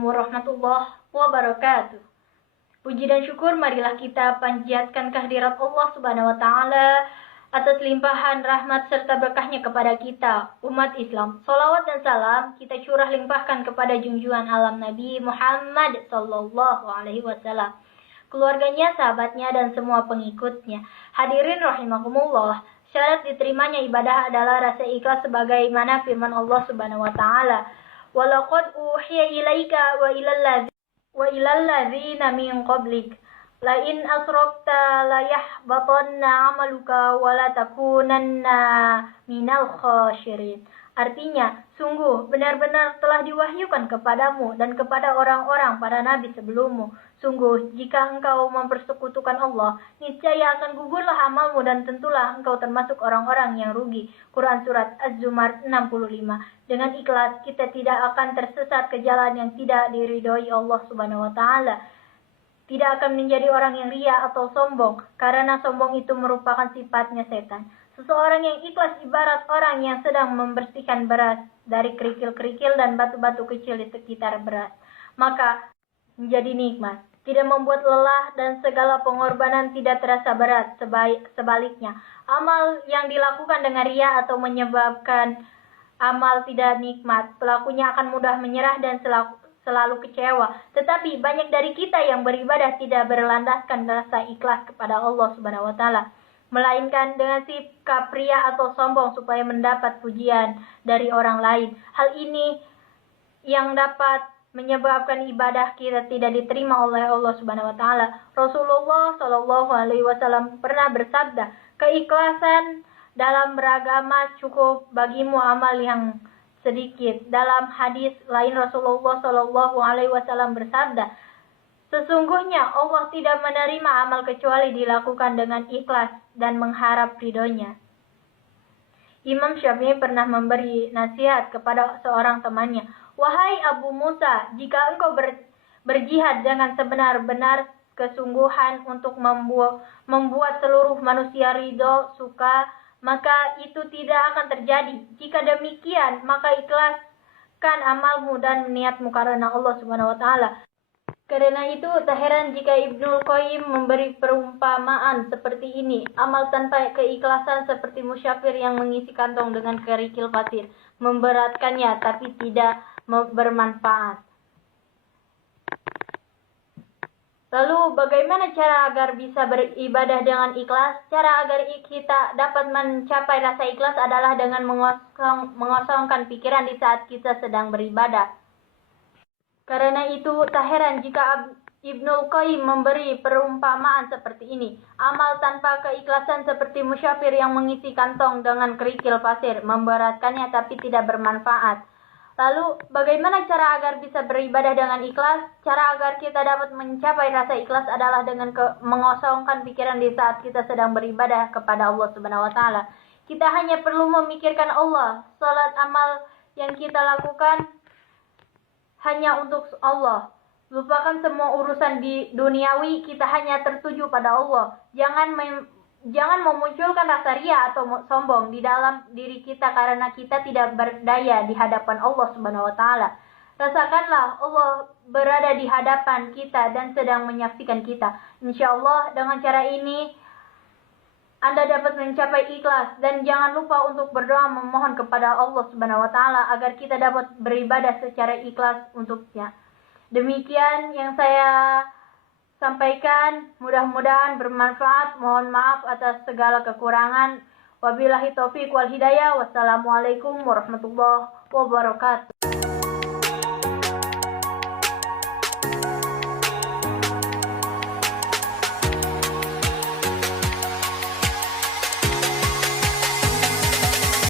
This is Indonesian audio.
Warahmatullahi wabarakatuh. Puji dan syukur marilah kita panjatkan kehadirat Allah Subhanahu wa taala atas limpahan rahmat serta berkahnya kepada kita umat Islam. Salawat dan salam kita curah limpahkan kepada junjungan alam Nabi Muhammad sallallahu alaihi wasallam, keluarganya, sahabatnya, dan semua pengikutnya. Hadirin rahimakumullah, syarat diterimanya ibadah adalah rasa ikhlas sebagaimana firman Allah Subhanahu wa taala, "Walaqad uhiya ilaika wa ilal ladzina min qablik la in asrafta la yahbatanna 'amaluka wa la takunanna minal khashirin." Artinya, sungguh benar-benar telah diwahyukan kepadamu dan kepada orang-orang para nabi sebelummu. Sungguh, jika engkau mempersekutukan Allah, niscaya akan gugurlah amalmu dan tentulah engkau termasuk orang-orang yang rugi. Quran Surat Az-Zumar 65. Dengan ikhlas, kita tidak akan tersesat ke jalan yang tidak diridhoi Allah Subhanahu wa taala. Tidak akan menjadi orang yang ria atau sombong, karena sombong itu merupakan sifatnya setan. Seseorang yang ikhlas ibarat orang yang sedang membersihkan beras dari kerikil-kerikil dan batu-batu kecil di sekitar beras. Maka menjadi nikmat, tidak membuat lelah, dan segala pengorbanan tidak terasa berat. Sebaliknya, amal yang dilakukan dengan ria atau menyebabkan amal tidak nikmat, pelakunya akan mudah menyerah dan selalu kecewa. Tetapi banyak dari kita yang beribadah tidak berlandaskan rasa ikhlas kepada Allah Subhanahu wa taala, melainkan dengan sikap ria atau sombong supaya mendapat pujian dari orang lain. Hal ini yang dapat menyebabkan ibadah kita tidak diterima oleh Allah Subhanahu wa taala. Rasulullah Shallallahu alaihi wasallam pernah bersabda, "Keikhlasan dalam beragama cukup bagimu amal yang sedikit." Dalam hadis lain Rasulullah Shallallahu alaihi wasallam bersabda, "Sesungguhnya Allah tidak menerima amal kecuali dilakukan dengan ikhlas dan mengharap ridhonya." Imam Syafi'i pernah memberi nasihat kepada seorang temannya, "Wahai Abu Musa, jika engkau berjihad dengan sebenar-benar kesungguhan untuk membuat seluruh manusia ridho, suka, maka itu tidak akan terjadi. Jika demikian, maka ikhlaskan amalmu dan niatmu karena Allah Subhanahu wa taala." Karena itu, tak heran jika Ibnul Qayyim memberi perumpamaan seperti ini. Amal tanpa keikhlasan seperti musyafir yang mengisi kantong dengan kerikil pasir, memberatkannya tapi tidak bermanfaat. Lalu, bagaimana cara agar bisa beribadah dengan ikhlas? Cara agar kita dapat mencapai rasa ikhlas adalah dengan mengosongkan pikiran di saat kita sedang beribadah. Karena itu, tak heran jika Ibnul Qayyim memberi perumpamaan seperti ini. Amal tanpa keikhlasan seperti musyafir yang mengisi kantong dengan kerikil pasir, memberatkannya tapi tidak bermanfaat. Lalu, bagaimana cara agar bisa beribadah dengan ikhlas? Cara agar kita dapat mencapai rasa ikhlas adalah dengan mengosongkan pikiran di saat kita sedang beribadah kepada Allah Subhanahu wa taala. Kita hanya perlu memikirkan Allah. Salat, amal yang kita lakukan hanya untuk Allah. Lupakan semua urusan di duniawi, kita hanya tertuju pada Allah. Jangan memunculkan rasa ria atau sombong di dalam diri kita karena kita tidak berdaya di hadapan Allah Subhanahu wa taala. Rasakanlah Allah berada di hadapan kita dan sedang menyaksikan kita. Insyaallah dengan cara ini Anda dapat mencapai ikhlas, dan jangan lupa untuk berdoa memohon kepada Allah Subhanahu wa taala agar kita dapat beribadah secara ikhlas untuknya. Demikian yang saya sampaikan, mudah-mudahan bermanfaat. Mohon maaf atas segala kekurangan. Wabillahi taufiq wal hidayah. Wassalamualaikum warahmatullahi wabarakatuh.